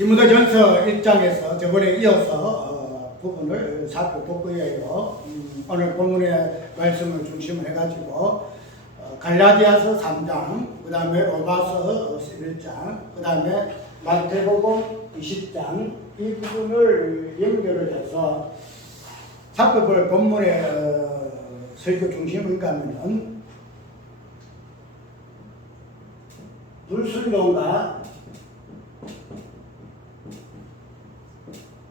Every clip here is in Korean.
디모데전서 1장에서 저번에 이어서 부분을 살펴볼 거예요. 오늘 본문의 말씀을 중심으로 해가지고 갈라디아서 3장, 그 다음에 로마서 11장, 그 다음에 마태복음 20장 이 부분을 연결을 해서 살펴볼 본문의 설교 중심은 가면은 불순종과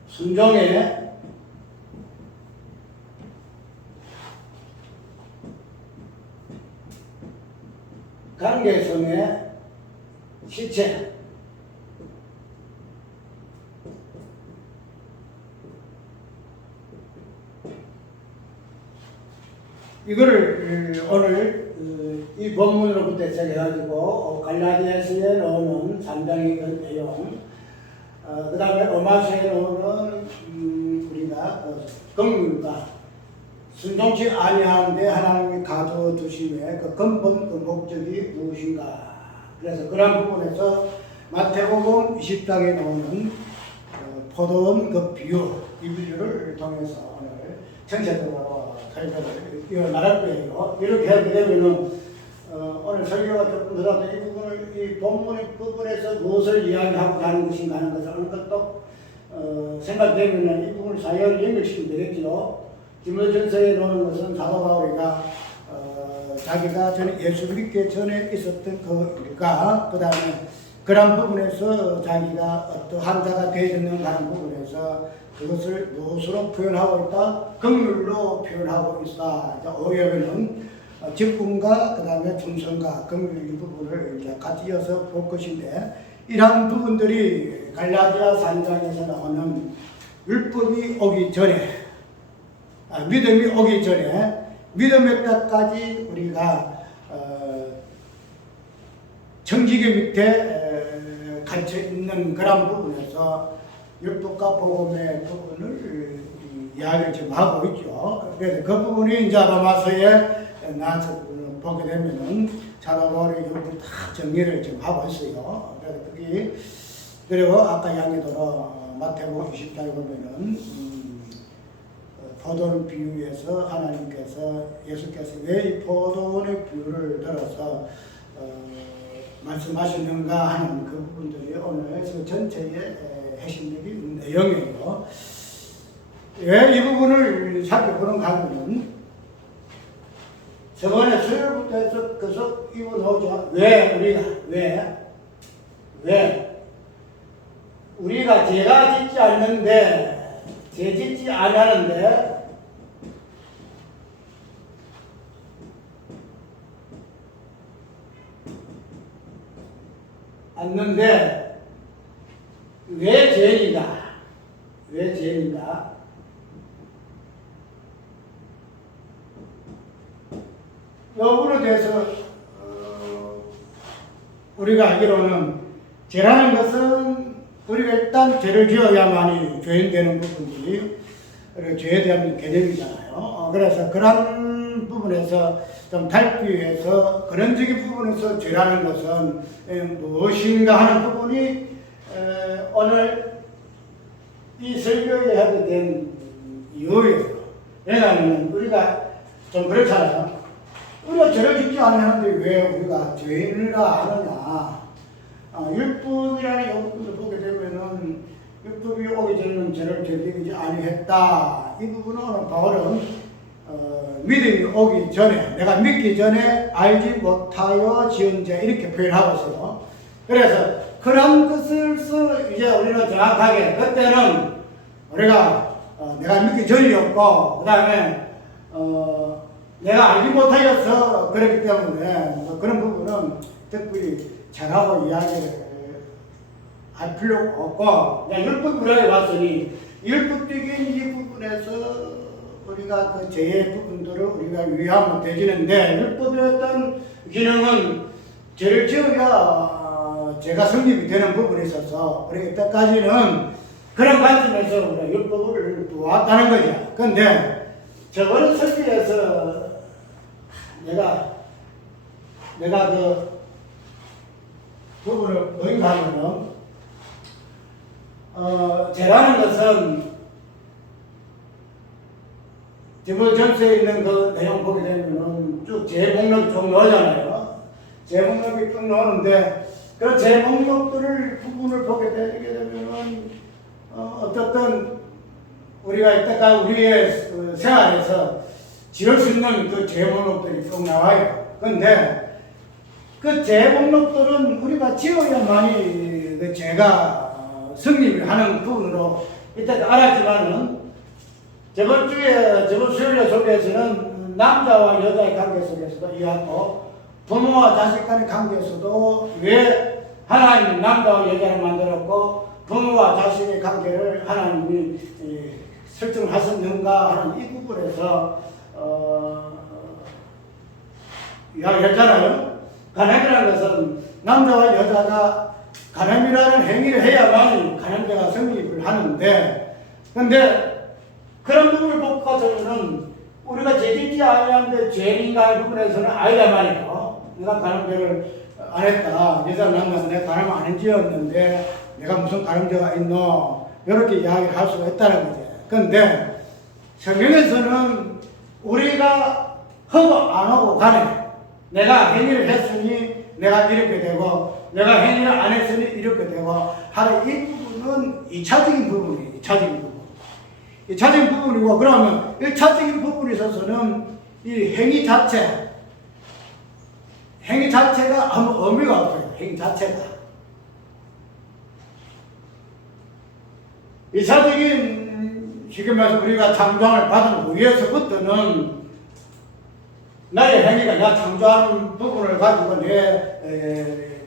순종의 관계성의 실체, 이거를 오늘 이 본문으로부터 시작해가지고 갈라디아서에 나오는 3장의 그 내용, 그 다음에 로마서에 나오는 우리가 긍휼과 순종치 아니하는데 하나님이 가져두심의 그 근본 그 목적이 무엇인가. 그래서 그런 부분에서 마태복음 20장에 나오는 포도원 그 비유, 이 비유를 통해서 오늘 전체적으로 설교를 이어나갈 거예요. 이렇게 하게 되면은 오늘 설교가 조금 더라도 이 부분을, 이 본문의 부분에서 무엇을 이야기하고 하는 것인가 하는 것을 어느 것도 생각되면 이 부분을 사회를 연결시키면 되겠죠. 디모데전서에 나오는 것은 사도 바울이가 자기가 전에 예수 믿기 전에 있었던 그 일과, 그 다음에 그런 부분에서 자기가 어떠한 자가 되었는가 하는 부분에서 그것을 무엇으로 표현하고 있다? 긍휼로 표현하고 있다. 오해하면은 직분과 그 다음에 충성과 긍휼 이 부분을 이제 같이 이어서 볼 것인데, 이러한 부분들이 갈라디아 3장에서 나오는 율법이 오기 전에, 믿음이 오기 전에 믿음의 때까지 우리가 정직의 밑에 갇혀 있는 그런 부분에서 율법과 복음의 부분을 이야기를 지금 하고 있죠. 그래서 그 부분이 이제 로마서에 나서 보게 되면은 사도 바울이 율법을 다 정리를 지금 하고 있어요. 그래서 그게, 그리고 아까 이야기대로 마태복음 20장에 보면은 포도원 비유에서 하나님께서, 예수께서 왜 이 포도원의 비유를 들어서 말씀하시는가 하는 그 부분들이 오늘 전체의 핵심적인 내용이에요. 왜 이 부분을 살펴보는가 하면, 저번에 수요일부터 해서 계속 이거 나오죠. 왜 우리가 죄가 짓지 않는데, 죄 짓지 않았는데 왜 죄인이다? 왜 죄인이다? 이 부분에 대해서 우리가 알기로는 죄라는 것은 우리가 일단 죄를 지어야만이 죄인 되는 부분이 죄에 대한 개념이잖아요. 그래서 그런 부분에서 좀 달기 위해서 근원적인 부분에서 죄라는 것은 무엇인가 하는 부분이 오늘 이 설교에 하게 된 이유예요. 왜냐하면 우리가 좀 그렇잖아요. 우리가 죄를 짓지 않았는데 왜 우리가 죄인이라 하느냐. 율법이라는 요구를 보게 되면은 율법이 오기 전에는 죄를 저지르지 아니했다. 이 부분은 오늘 바울은 믿음이 오기 전에, 내가 믿기 전에 알지 못하여 지은 죄 이렇게 표현하고 있어요. 그래서 그런 것을 이제 우리는 정확하게, 그때는 우리가 내가 믿기 전이었고, 그 다음에 내가 알지 못하여서 그랬기 때문에 그런 부분은 특별히 잘하고 이야기를 할 필요가 없고, 그냥 율법 구라에 왔으니 율법적인 이 부분에서 우리가 그 죄의 부분들을 우리가 유의하면 되지는데, 율법의 어떤 기능은 죄를 지어야 죄가 성립이 되는 부분에 있어서 우리가 이때까지는 그런 관점에서 우리가 율법을 보았다는 거죠. 그런데 저번에 설교에서 내가 그 부분을 언급하면은 죄라는 것은 디모데 전서에 있는 그 내용 보게 되면은 쭉 죄 목록이 쭉 나오잖아요. 죄 목록이 쭉 나오는데 그 죄 목록들을 부분을 보게 되게 되면은 어떻든 우리가 이때까지 우리의 생활에서 지을 수 있는 그 죄 목록들이 쭉 나와요. 그런데 그 죄 목록들은 우리가 지어야만이 그 죄가 성립을 하는 부분으로 이때 알았지만은 저번 수요일 속에서는 남자와 여자의 관계 속에서도 이해하고 부모와 자식 간의 관계에서도 왜 하나님이 남자와 여자를 만들었고 부모와 자식의 관계를 하나님이 설정하셨는가 하는 이 부분에서 이야기했잖아요. 간음이라는 것은 남자와 여자가 간음이라는 행위를 해야만 간음죄가 성립을 하는데 근데 그런 부분을 보고 저는 우리가 죄짓지 아니하는데 죄인가 할 부분에서는 아니다 말이에요. 내가 간음죄를 안 했다. 여자 남자는 내가 간음 안 했지였는데 내가 무슨 간음죄가 있노? 이렇게 이야기를 할 수가 있다는 거죠. 그런데 성경에서는 우리가 하고 안 하고 간에 내가 행위를 했으니 내가 이렇게 되고 내가 행위를 안 했으니 이렇게 되고 하는 이 부분은 2차적인 부분이에요. 2차적인 부분. 2차적인 부분이고 그러면 1차적인 부분에 있어서는 이 행위 자체가 아무 의미가 없어요. 행위 자체가. 2차적인 지금 말해서 우리가 창조함을 받은 후에서부터는 나의 행위가 나 창조하는 부분을 가지고 내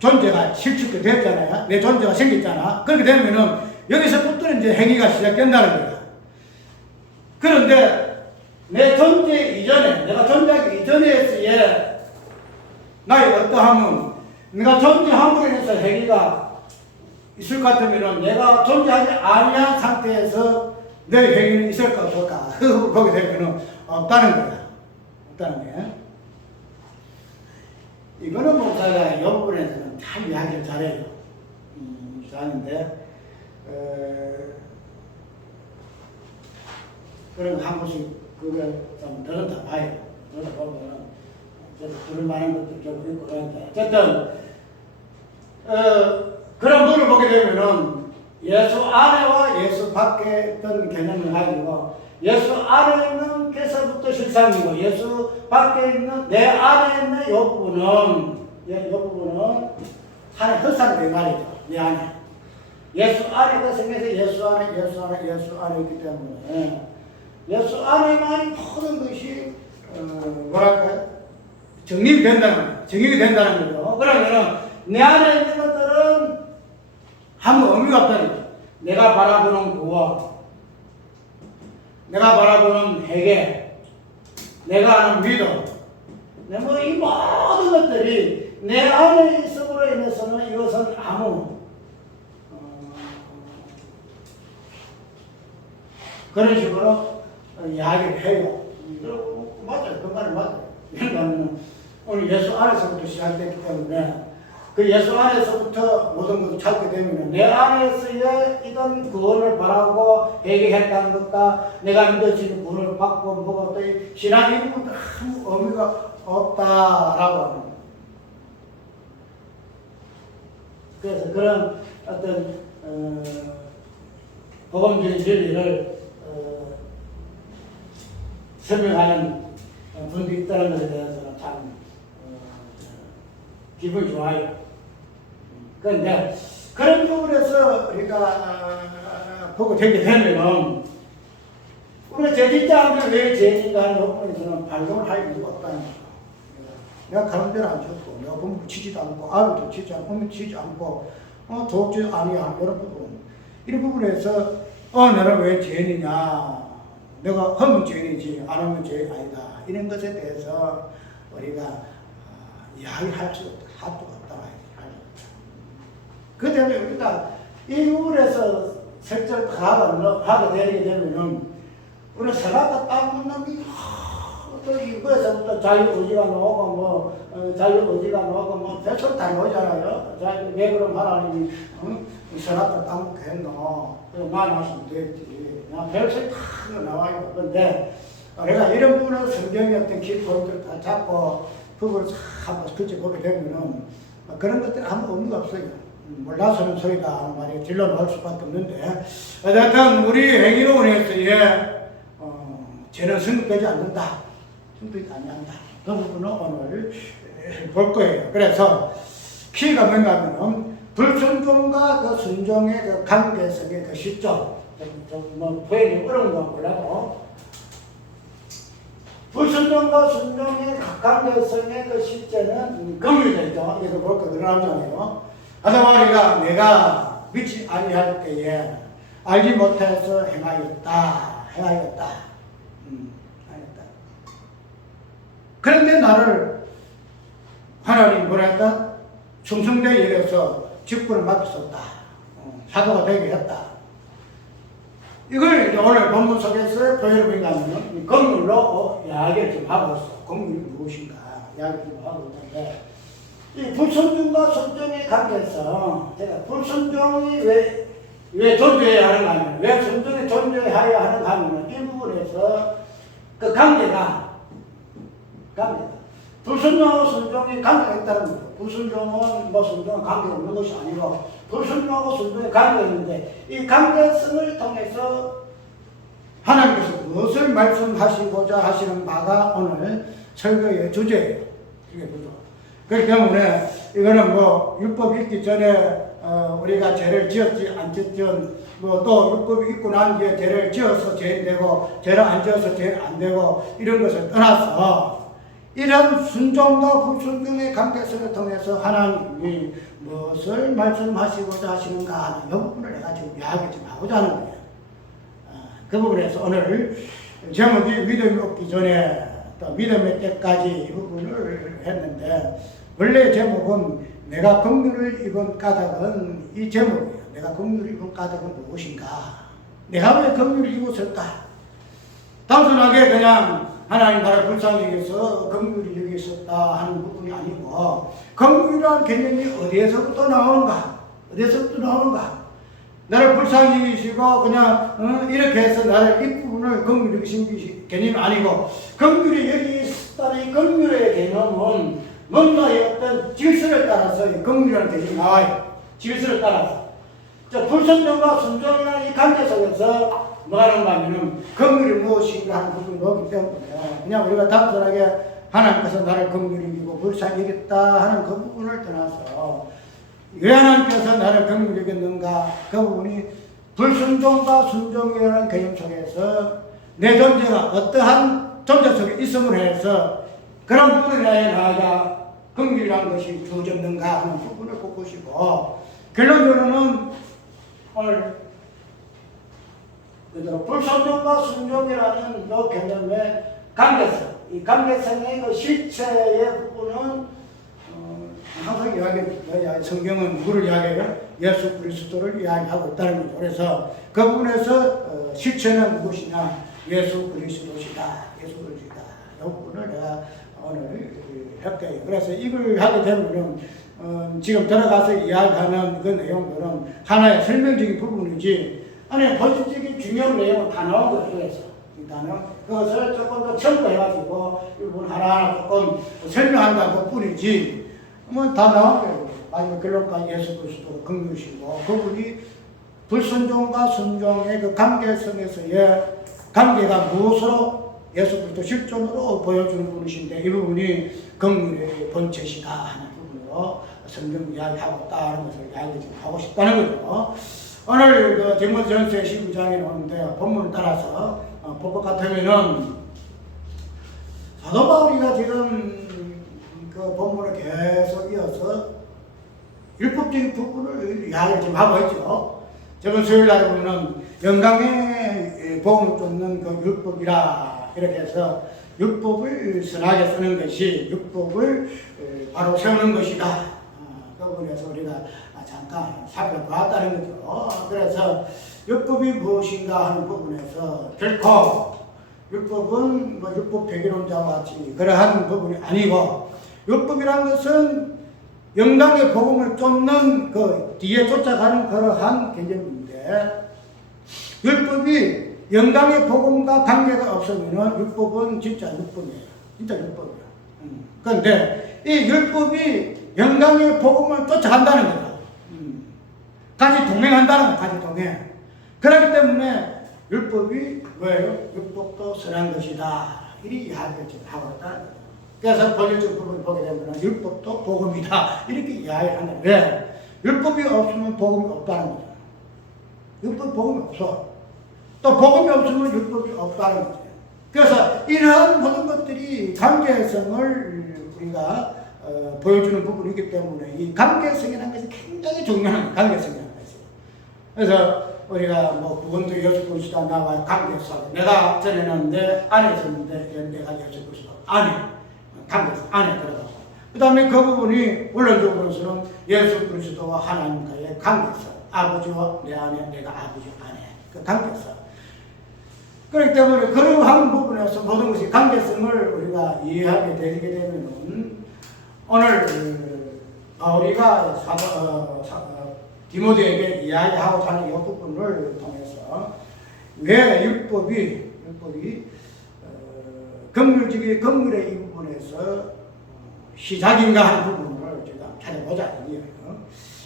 존재가 실축이 됐잖아요. 내 존재가 생겼잖아. 그렇게 되면은 여기서부터는 이제 행위가 시작된다는 거야. 그런데 내 존재 이전에, 내가 존재하기 이전에서의 나의 어떠함은 내가 존재함으로 인해서 행위가 있을 것 같으면은 내가 존재하지 아니한 상태에서 내 행위는 있을까 없을까? 보게 되면은 없다는 거야. 없다는 거야. 이거는 목사가 이 부분에서는 참 이야기를 잘해요. 잘하는데 그런 거 한 번씩 그걸 좀 들었다 봐요. 들었다 보면은 들을 만한 것도 좀 있고 그런데 어쨌든 그런 분을 보게 되면은 예수 안에와 예수 밖에 어떤 개념을 가지고 예수 안에 있는 게서부터 실상이고 예수 밖에 있는 내 안에 있는 이 부분은 하나의 헛살이 말이죠. 내 안에 예수 안에가 생겨서 예수 안에 있기 때문에 예수 안에만이 모든 것이 뭐랄까요? 정립이 된다는 거죠. 그러면은 내 안에 있는 것들은 아무 의미가 없다는 거죠. 내가 바라보는 구원, 내가 바라보는 회개, 내가 아는 믿음, 이 모든 것들이 내 안에 있음으로 인해서는 이것은 아무 그런 식으로 이야기를 해요. 맞아요. 그 말이 맞아요. 왜냐하면 오늘 예수 안에서부터 시작됐기 때문에 그 예수 안에서부터 모든 것을 찾게 되면 내 안에서의 이런 구원을 바라고 회개했다는 것과 내가 믿어지는 구원을 받고 뭐가 또 신앙 이 부분도 아무 의미가 없다라고 합니다. 그래서 그런 어떤 복음적인 진리를 설명하는 분들이 있다는 것에 대해서는 참 기분이 좋아요. 그런데 그런 부분에서 우리가 보고 되게 되면은 우리가 죄짓지 않으면 왜 죄인가 하는 부분에서는 발동을 할 이유가 없다는 거죠. 내가 가운데를 안 쳤고 내가 공부 치지도 않고 아들도 치지 않고 공부 치지 않고 도업지 아니야 이런 부분 이런 부분에서 너는 왜 죄인이냐 내가 하면 죄인이지 안 하면 죄인 아니다 이런 것에 대해서 우리가 이야기할 수 없다. 그 때문에 우리가 이 부분에서 설정 하게 되게 되면은 우리 생각과 딱 붙는 게 또 이거에서부터 자유의지가 나오고 자유의지가 나오고 별소 다 나오잖아요. 왜 그럼 하나님이 선악과 따먹게 했노? 말하시면 되겠지. 그냥 별소 다 나와요. 그런데 내가 이런 부분은 성경의 어떤 키포인트를 다 잡고 그걸 한번 그쳐보게 되면은 그런 것들은 아무 의미가 없어요. 몰라서는 소리다 말이에요. 질러 넣을 수밖에 없는데 어쨌든 우리 행위로 인해서 죄는 승급되지 않는다. 승급되지 않는다. 그 부분은 오늘 볼 거예요. 그래서 키가 뭔가 하면은 불순종과 그 순종의 그 관계성의 그 시점. 좀 표현이 어려운 건 몰라도 불순종과 순종의 관계성의 그 시점은 긍휼되죠. 이거 볼 거 그러잖아요. 하다마리가 내가 믿지 아니할 때에 알지 못해서 행하였다. 그런데 나를 하나님 뭐라 했다? 충성되게 여겨서 직분을 맡겼었다. 사도가 되게 했다. 이걸 이제 오늘 본문 속에서 보여주고 있는 긍휼로 이야기를 좀 하고 있어. 긍휼이 무엇인가 이야기를 좀 하고 있는데 이 불순종과 순종의 관계에서 제가 불순종이 왜 존재해야 하는가 하면 왜 순종이 존재해야 하는가 하면 이 부분에서 그 관계가 불순종하고 순종이 관계가 있다는 거예요. 불순종은 순종은 관계가 없는 것이 아니고 불순종하고 순종이 관계가 있는데 이 관계성을 통해서 하나님께서 무엇을 말씀하시고자 하시는 바가 오늘 설교의 주제예요. 이게 뭐죠? 그렇기 때문에 이거는 율법이 있기 전에 우리가 죄를 지었지 안 지었든 또 율법이 있고 난 뒤에 죄를 지어서 죄인되고 죄를 안 지어서 죄 안 되고 이런 것을 떠나서 이런 순종과 불순종의 관계성을 통해서 하나님이 무엇을 말씀하시고자 하시는가 하는 이 부분을 내가 지금 이야기 좀 하고자 하는 거예요. 그 부분에서 오늘 제목이 믿음이 없기 전에 또 믿음의 때까지 이 부분을 했는데 원래 제목은 내가 긍휼을 입은 까닭은 이 제목이에요. 내가 긍휼을 입은 까닭은 무엇인가? 내가 왜 긍휼을 입었을까? 단순하게 그냥 하나님 나라를 불쌍히 여기서 긍휼이 여기 있었다 하는 부분이 아니고 긍휼이라는 개념이 어디에서부터 나오는가? 나를 불쌍히 여기시고 그냥 이렇게 해서 나를 이 부분을 긍휼히 여기신 개념이 아니고 긍휼이 여기 있다는 이 긍휼의 개념은 뭔가의 어떤 질서를 따라서 이 긍휼이라는 개념이 나와요. 질서를 따라서. 불순종과 순종이라는 이 관계 속에서 뭐가 하는가 하면은 긍휼이 무엇인가 하는 부분이 나오기 때문에 그냥 우리가 단순하게 하나님께서 나를 긍휼히 여기고 불쌍히 여겼다 하는 그 부분을 떠나서 왜 하나님께서 나를 긍휼히 여겼는가 그 부분이 불순종과 순종이라는 개념 속에서 내 존재가 어떠한 존재 속에 있음을 해서 그런 부분에 대하여 나아가 긍휼이라는 것이 주어졌는가 하는 부분을 꼭 보시고 결론적으로는 오늘 불순종과 순종이라는 이 개념의 관계성, 이 관계성의 그 실체의 부분은 항상 이야기해요. 성경은 누구를 이야기해요? 예수 그리스도를 이야기하고 있다는 거죠. 그래서 그 부분에서 실체는 무엇이냐? 예수 그리스도시다. 이 부분을 내가 오늘 할게요. 그래서 이걸 하게 되면 지금 들어가서 이야기하는 그 내용들은 하나의 설명적인 부분이지 아니 본질적인 중요한 내용은 다 나온 거예요. 그래서 일단은 그것을 조금 더 첨부해가지고 이 부분 하나하나 조금 설명한다는 것 뿐이지 다 나온 거예요. 마지막 결론까지 예수 그리스도가 긍휼이시고 그분이 불순종과 순종의 그 관계성에서의 관계가 무엇으로 예수 그리스도 실존으로 보여주는 분이신데 이 부분이 긍휼의 본체시다 하는 부분으로 성경 이야기하고 있다는 것을 이야기 좀 하고 싶다는 거죠. 오늘 그 디모데전서 12장에 나오는데 본문을 따라서 볼 것 같으면은 사도 바울이가 지금 그 본문을 계속 이어서 율법적인 부분을 이야기를 좀 하고 있죠. 저번 수요일 날에 보면은 영광의 복음을 쫓는 그 율법이라 이렇게 해서 율법을 선하게 쓰는 것이 율법을 바로 세우는 것이다. 그 부분에서 우리가 잠깐 살펴봤다는 거죠. 그래서 율법이 무엇인가 하는 부분에서 결코 율법은 뭐 율법 배기론자와 같이 그러한 부분이 아니고, 율법이란 것은 영광의 복음을 쫓는 그 뒤에 쫓아가는 그러한 개념인데, 율법이 영광의 복음과 관계가 없으면 율법은 진짜 율법이에요. 진짜 율법이에요. 그런데 이 율법이 영광의 복음을 쫓아간다는 거예요. 같이 동행한다는 거예요. 같이 동행. 그렇기 때문에 율법이 뭐예요? 율법도 선한 것이다. 이 이야기를 지금 하고 있다는 거예요. 그래서 본질적 부분을 보게 되면 율법도 복음이다. 이렇게 이야기한다. 왜? 율법이 없으면 복음이 없다는 거죠. 율법 복음이 없어. 또 복음이 없으면 율법이 없다는 거죠. 그래서 이러한 모든 것들이 관계성을 우리가 보여주는 부분이기 때문에 이 관계성이라는 것이 굉장히 중요한 관계성이라는 것이에요. 그래서 우리가 뭐 구원도 예수 그리스도 나와 관계성. 내가 전에는 내 안에 있었는데 내가 예수 그리스도 안에 관계성 안에 들어가고, 그 다음에 그 부분이 원론적으로서는 예수 그리스도와 하나님과의 관계성. 아버지와 내 안에, 내가 아버지 안에 그 관계성. 그렇기 때문에 그러한 부분에서 모든 것이 관계성을 우리가 이해하게 되게 되면은, 오늘 바울이가 디모데에게 이야기하고 하는 이 부분을 통해서 왜 율법이 긍휼의 이 부분에서 시작인가 하는 부분을 제가 찾아보자 이거예요.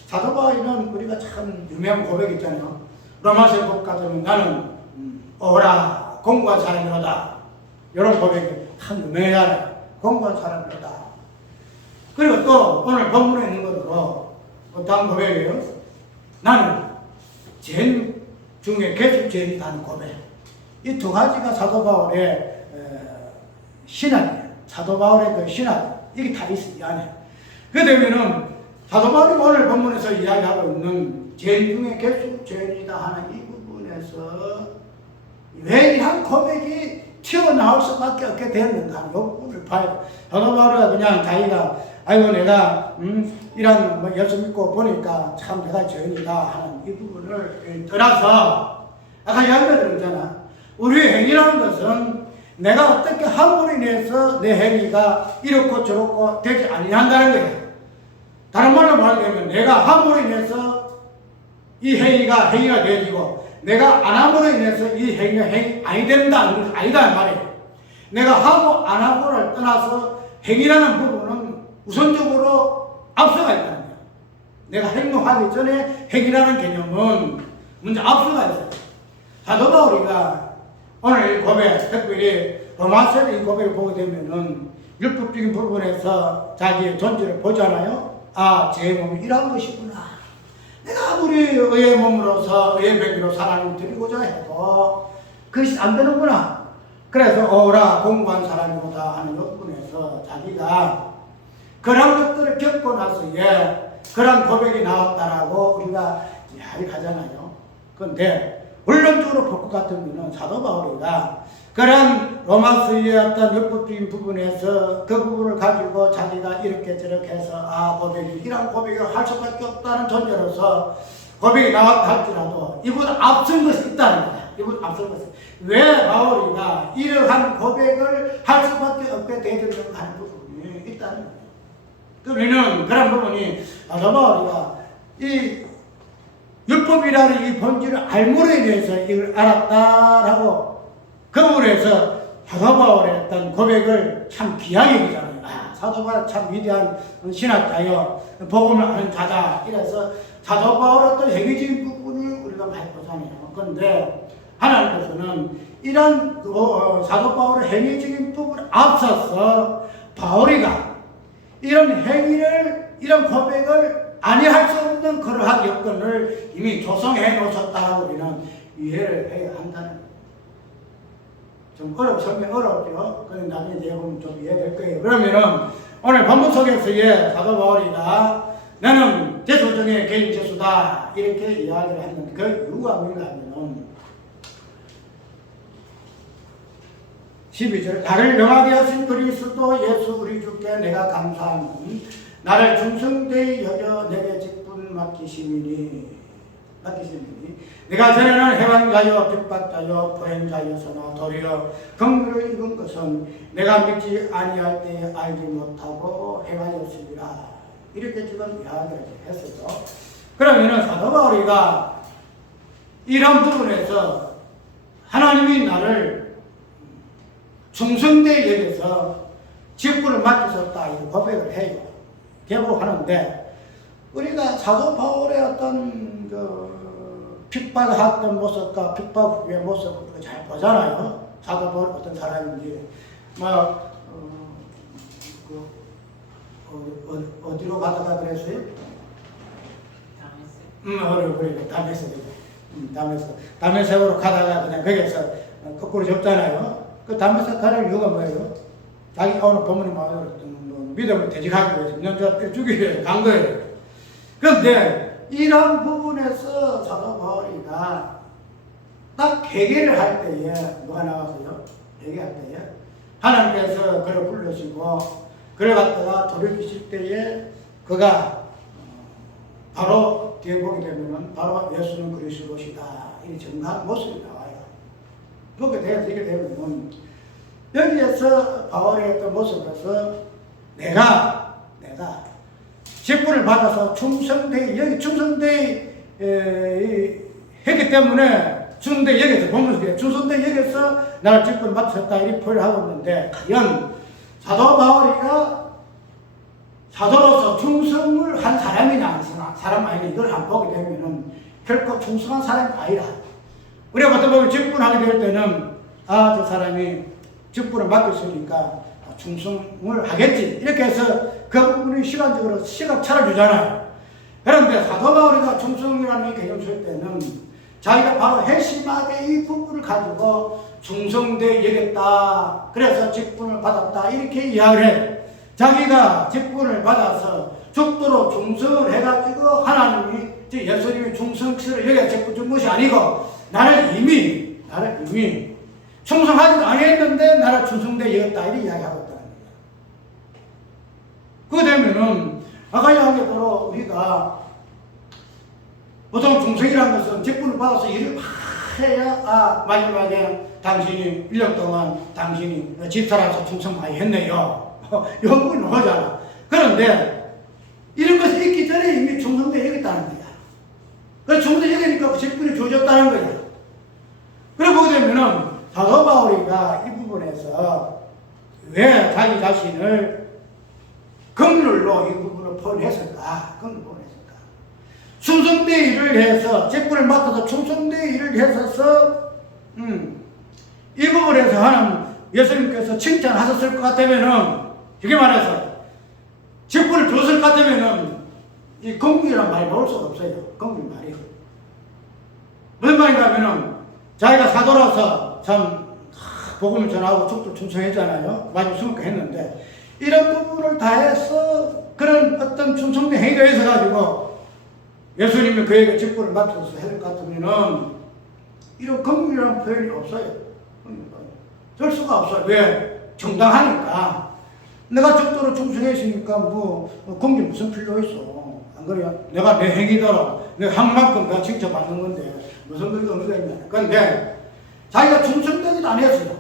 사도 바울은 우리가 참 유명한 고백 있잖아요. 로마서 복 같으면 나는 오라 공부한 사람이로다. 이런 고백이 참 유명하잖아요. 공부한 사람이로다. 그리고 또 오늘 본문에 있는 것으로 어떤 고백이에요? 나는 죄인 중에 개수죄인이라는 고백. 이 두 가지가 사도 바울의 신학이에요. 사도 바울의 그 신학. 이게 다 있어요, 이 안에. 그러면은 사도 바울이 오늘 본문에서 이야기하고 있는 죄인 중에 개수죄인이다 하는 이 부분에서 왜 이런 고백이 튀어나올 수밖에 없게 되었는가 하는 부분을 봐요. 사도 바울은 그냥 자기가 아이고 내가 이런 뭐 예수 믿고 보니까 참 내가 죄인이다 하는 이 부분을 떠나서, 아까 이야기했잖아. 우리의 행위라는 것은 내가 어떻게 함으로 인해서 내 행위가 이렇고 저렇고 되지 아니한다는 거예요. 다른 말로 말하면 내가 함으로 인해서 이 행위가 되어지고, 내가 안 함으로 인해서 이 행위가 아니 된다는 것이 아니다 말이에요. 내가 하고 안 하고를 떠나서 행위라는 부분은 우선적으로 앞서가 있다는 거예요. 내가 행동하기 전에 행위라는 개념은 먼저 앞서가 있어요. 사도 바울이가 오늘 고백, 특별히 로마서 이 고백을 보게 되면은 율법적인 부분에서 자기의 존재를 보잖아요. 아, 제 몸이 이런 것이구나. 내가 아무리 의의 몸으로서 의의 백기로 사람을 드리고자 해도 그것이 안 되는구나. 그래서 오라 공부한 사람이보다 하는 부분에서 자기가 그런 것들을 겪고 나서에 그런 고백이 나왔다라고 우리가 이야기하잖아요. 그런데 원론적으로 볼 것 같으면 사도 바울이가 그런 로마서의 어떤 율법적인 부분에서 그 부분을 가지고 자기가 이렇게 저렇게 해서 고백이 이런 고백을 할 수밖에 없다는 존재로서 고백이 나왔다 할지라도 이보다 앞선 것이 있다는 거야. 이보다 앞선 것이. 왜 바울이가 이러한 고백을 할 수밖에 없게 되었는가 하는 부분이 있다는 거야. 그러면은 그런 부분이 사도 바울이가 이 율법이라는 이 본질을 알므로 인해서 이걸 알았다라고 그 부분에서 사도 바울의 어떤 고백을 참 귀하게 여기잖아요. 사도 바울 참 위대한 신학자요, 복음을 아는 자다. 이래서 사도 바울의 어떤 행위적인 부분을 우리가 많이 보잖아요. 그런데 하나님께서는 이런 사도 바울의 행위적인 부분을 앞서서 바울이가 이런 행위를, 이런 고백을 아니할 수 없는 그러한 여건을 이미 조성해 놓으셨다고 우리는 이해를 해야 한다는 거예요. 좀 설명 어렵죠? 그건 나중에 내용은 좀 이해될 거예요. 그러면은 오늘 본문 속에서의 사도 바울이가 나는 제수 중에 개인 제수다 이렇게 이야기를 했는데 그 이유가 뭔가 하면은 12절 나를 영하게 하신 그리스도 예수 우리 주께 내가 감사하는 나를 충성되이 여겨 내게 직분 맡기심이니, 맡기신 분이 내가 전에는 해방자여 핍박자여 포행자여서나 도리어 긍휼을 입은 것은 내가 믿지 아니할 때 알지 못하고 행하였으리라. 이렇게 지금 이야기를 했어요. 그러면은 사도 바울이가 이런 부분에서 하나님이 나를 충성되게 여겨서 직분을 맡기셨다 이렇게 고백을 해요. 계속하는데 우리가 사도 바울의 어떤 핍박했던 모습과 핍박 후의 모습을 잘 보잖아요. 사도 바울 어떤 사람인지 어디로 가다가 그랬어요? 담에색으로 가다가 그냥 거기서 거꾸로 접잖아요. 그 담에색 가는 이유가 뭐예요? 자기가 오늘 본문에 말했던 믿음을 되직하기 위해서 년자 죽이기 위해서 간 거예요. 그런데 이런 부분에서 사도 바울이가 딱 회개를 할 때에 뭐가 나왔어요? 회개할 때에 하나님께서 그를 불러시고 그를 갖다가 돌이키실 때에 그가 바로 뒤에 보게 되면은 바로 예수는 그리스도시다 이 정확한 모습이 나와요. 보게 되게 되면 여기에서 바울의 어떤 모습에서 내가 직분을 받아서 충성되이 여기 충성되이 했기 때문에 충성되이 여기서 보면서 충성되이 여기서 나를 직분을 맡았다 이렇게 표현을 하고 있는데 과연 사도 바울이가 사도로서 충성을 한 사람이냐 사람 아니냐 이걸 한번 보게 되면은 결코 충성한 사람이 아니라 우리가 어떻게 보면 직분하게 될 때는 저 사람이 직분을 맡겼으니까 충성을 하겠지 이렇게 해서 그 부분이 시간적으로 시각 차려주잖아요. 그런데 사도 바울이가 충성이라는 이 개념 쓸 때는 자기가 바로 핵심하게 이 부분을 가지고 충성되어 여겼다 그래서 직분을 받았다 이렇게 이야기를 해요. 자기가 직분을 받아서 죽도록 충성을 해가지고 하나님이 예수님이 충성치를 여기에 직분 준 것이 아니고 나를 이미 충성하지도 아니했는데 나를 충성되어 여겼다 이렇게 이야기하고 있다는 거예요. 그거 되면은 아까 이야기대로 우리가 보통 충성이라는 것은 직분을 받아서 일을 막 해야 마지막에 당신이 1년 동안 당신이 집사라서 충성 많이 했네요. 요구는 하잖아. 그런데 이런 것이 있기 전에 이미 충성되어 여겼다는 거야. 그래서 충성되어 여기니까 그 직분이 주어졌다는 거야. 그래 보게 되면은 사도 바울이가 이 부분에서 왜 자기 자신을 긍휼로 이 부분을 표현했을까? 충성되어 일을 해서 직분을 맡아서 충성되어 일을 했어서 이 부분에서 하나님 예수님께서 칭찬하셨을 것 같으면은 이게 말해서 직분을 줬을 것 같으면은 이 긍휼이란 말이 나올 수가 없어요. 긍휼 말이요. 무슨 말인가 하면은 자기가 사도라서 참 복음을 전하고 축도 충성했잖아요. 많이 수목해 했는데 이런 부분을 다해서 그런 어떤 충성된 행위가 있어가지고 예수님이 그에게 직분을 맡겨서 해줄 것 같으면은 이런 긍휼이라는 표현이 없어요. 될 수가 없어요. 왜? 정당하니까. 내가 적도로 충성했으니까 긍휼 무슨 필요 있어. 안 그래요? 내가 내 행위대로 내가 한 만큼 내가 칭찬받는 건데 무슨 의미가 있냐. 그런데 자기가 충성되지도 않았어요.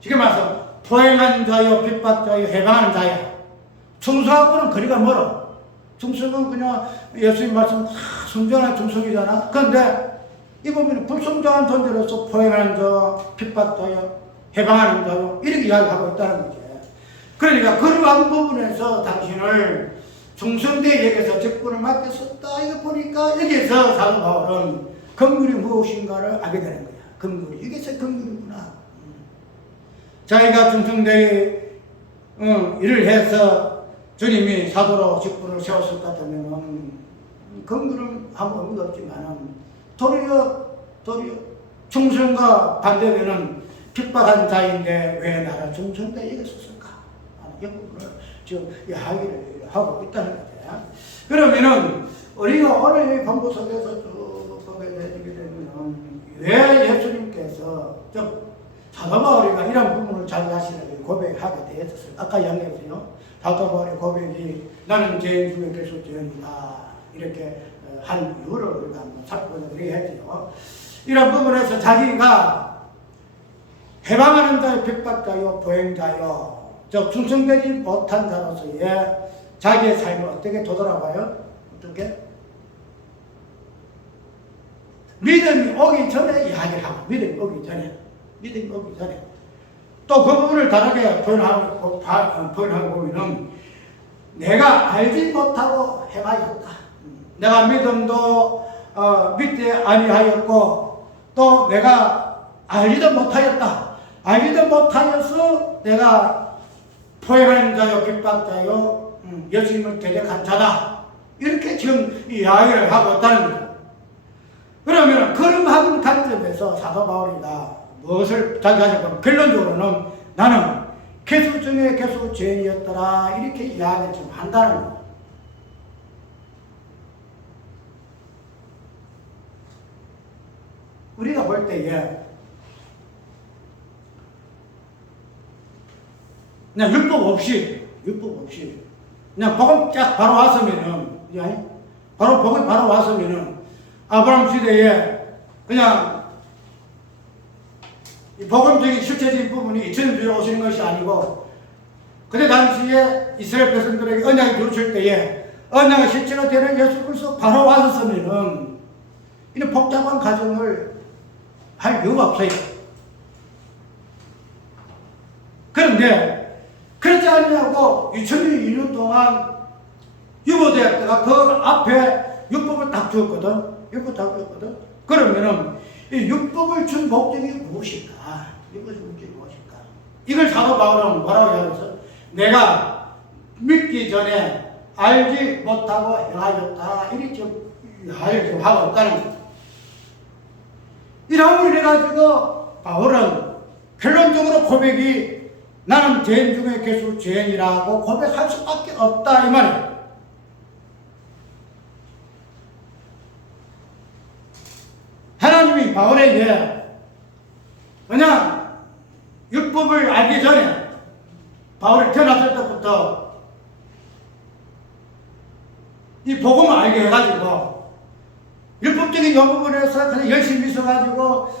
지금 말해서 포행한 자여 핍박자여 해방하는 자야. 충성하고는 거리가 멀어. 충성은 그냥 예수님 말씀 순전한 충성이잖아. 그런데 이 보면 불순종한 존재로서 포행하는 자, 핍박자여 해방하는 자여 이렇게 이야기하고 있다는 거지. 그러니까 그러한 부분에서 당신을 충성되게 여기서 직분을 맡겼었다. 이거 보니까 여기서 사도 바울은 긍휼이 무엇인가를 알게 되는 거야. 긍휼이. 이게 긍휼이구나. 자기가 충성되게 일을 해서 주님이 사도로 직분을 세웠을 것 같으면 긍휼은 아무 의미가 없지만 도리어 충성과 반대되는 핍박한 자인데 왜 나를 충성되게 여겼었을까? 이 부분을 지금 이야기를 하고 있다는 거죠. 그러면은 우리가 오늘 이 본부 속에서 쭉 보게 되게 되면 왜 예수님께서 사도 바울이가 이런 부분을 자기 자신을 고백하게 되었어요. 아까 이야기했어요. 사도 바울의 고백이 나는 죄인 중에 계속 죄인이다. 이렇게 한 이유를 우리가 한번 살펴보자 그래야지요. 이런 부분에서 자기가 해방하는 자요, 핍박자요, 보행자요, 저 충성되지 못한 자로서의 자기의 삶을 어떻게 되돌아봐요? 어떻게? 믿음이 오기 전에 이야기를 하고, 믿음이 오기 전에 또 그 부분을 다르게 표현하고 보면은 내가 알지 못하고 해하였다. 내가 믿음도 믿지 아니하였고 또 내가 알지도 못하였다. 알지도 못하여서 내가 포행하는 자요, 핍박자요, 예수님을 대적한 자다. 이렇게 지금 이야기를 하고 있다는 거죠. 그러면 그런 관점에서 사도 바울이가 무엇을 자기가 하냐면 결론적으로는 나는 개수 중에 개수 죄인이었더라 이렇게 이야기를 좀 한다는 거예요. 우리가 볼 때에 그냥 율법 없이 그냥 복음 쫙 바로 왔으면은 바로 복음 바로 왔으면은 아브라함 시대에 그냥 복음적인 실체적인 부분이 2000년 뒤에 오시는 것이 아니고 그때 당시에 이스라엘 백성들에게 언약이 주어질 때에 언약의 실체가 되는 예수 그리스도 바로 왔었으면은 이런 복잡한 과정을 할 이유가 없어요. 그런데 그렇지 않냐고 2002년 동안 유보되었다가 그 앞에 율법을 딱 주었거든. 그러면은 이 율법을 준 목적이 무엇일까? 이걸 사도 바울은 뭐라고 해서 내가 믿기 전에 알지 못하고 행하였다. 이렇게 좀 이야기를 하고 있다는 거죠. 이러면 이래가지고 바울은 결론적으로 고백이 나는 죄인 중에 개수 죄인이라고 고백할 수밖에 없다 이 말이에요. 하나님이 바울에게 그냥 율법을 알기 전에 바울이 태어났을 때부터 이 복음을 알게 해가지고 율법적인 요 부분에서 그냥 열심히 있어가지고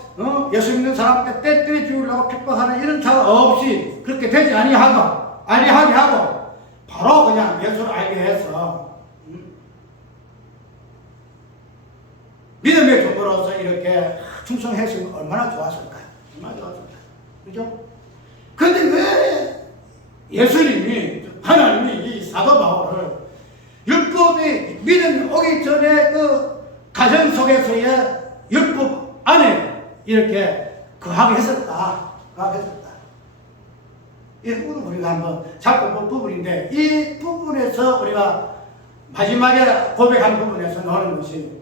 예수 믿는 사람한테 떼 주려고 핍박하는 이런 차가 없이 그렇게 되지 아니하게 하고 바로 그냥 예수를 알게 해서 믿음의 종으로서 이렇게 충성했으면 얼마나 좋았을까요? 그죠? 근데 왜 예수님이, 하나님이 이 사도 바울을 율법이 믿음이 오기 전에 그 가정 속에서의 율법 안에 이렇게 거하게 했었다. 이 부분은 우리가 한번 살펴볼 부분인데 이 부분에서 우리가 마지막에 고백한 부분에서 나오는 것이